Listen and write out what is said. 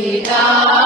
Ida.